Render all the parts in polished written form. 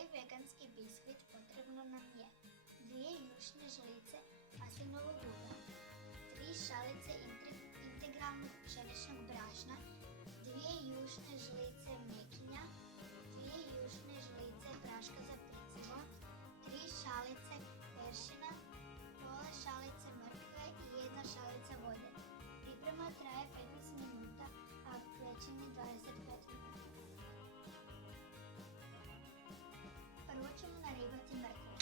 pravi veganski biskvit potrebno nam je 2 jušne žlice maslinovog ulja, 3 šalice integralnog pšeničnog brašna, 2 jušne žlice mekinja, 2 jušne žlice praška za pecivo, 3 šalice peršina, pola šalice mrkve i 1 šalica vode. Priprema traje 15 minuta, a pečenje 25 minuta. Prvo ćemo naribati mrkvu.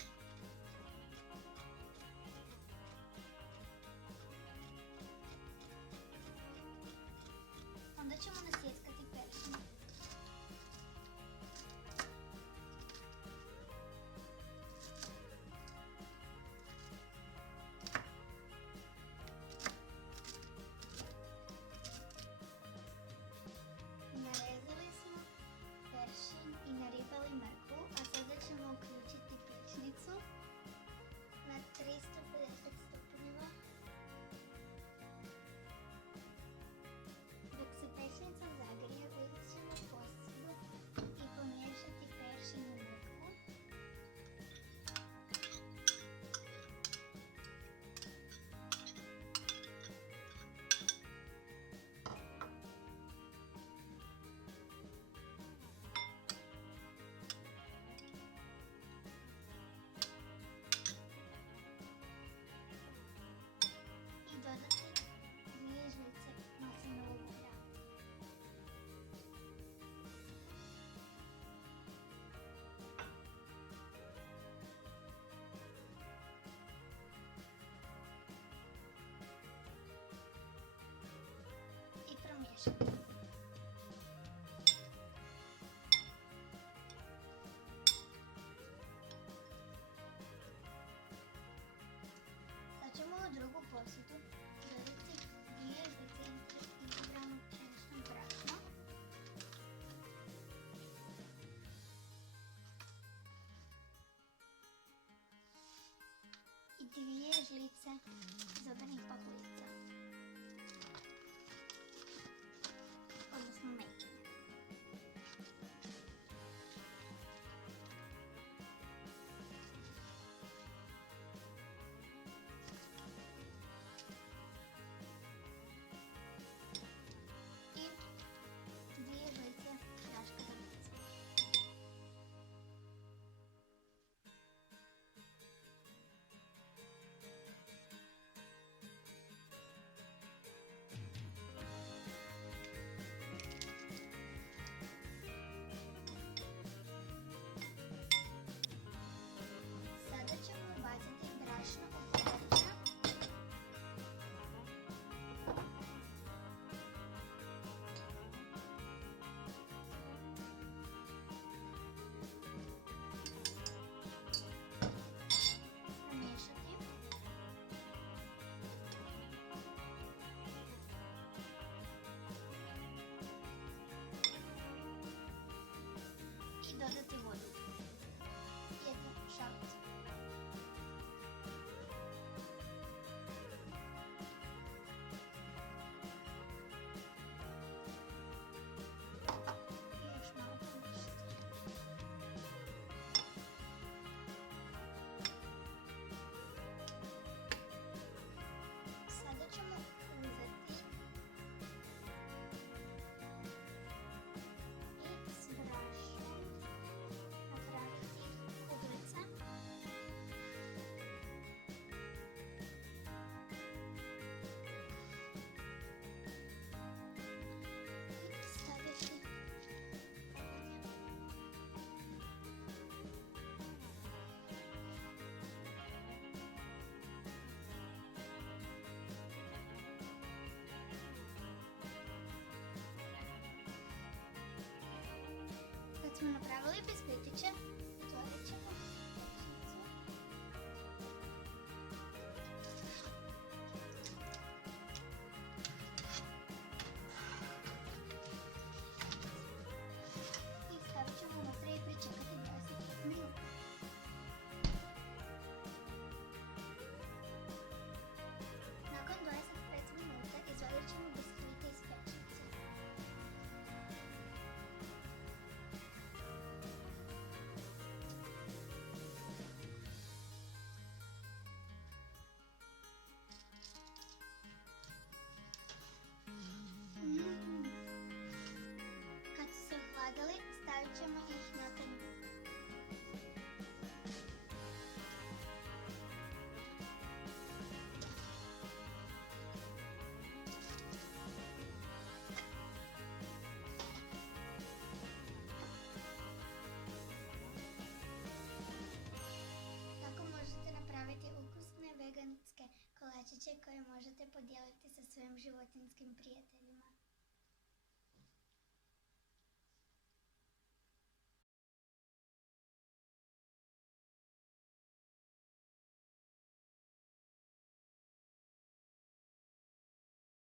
Onda ćemo nasjeckati peršin. Narezali smo peršin i naribali mrkvu, a sada ćemo uključiti pećnicu na 350 stupnjeva. Dok se pećnica zagrije, uzet ćemo posudu i pomiješati peršin i mrkvu. I dodati 2 žlice maslinovog ulja. I promiješati. Sad ćemo u drugu posudu dodati 2 žlice integralnog pšeničnog brašna, i 2 žlice zobanih paprica, odnosno mekinja. I 2 žlice praška za pecivo. Sada ćemo ubaciti brašno u povrća. Pomiješati. I dodati vodu. 1 šalicu. I još malo pomiješati. Sada ćemo uzeti i s brašnom napraviti kuglice. I staviti pepanje. Kad smo napravili biskvitiće, otvorit ćemo pećnicu. I stavit ćemo unutra i pričekati 25 minuta. Nakon 25 minuta izvadit ćemo biskvite iz pećnice. koje možete podijeliti sa svojim životinjskim prijateljima.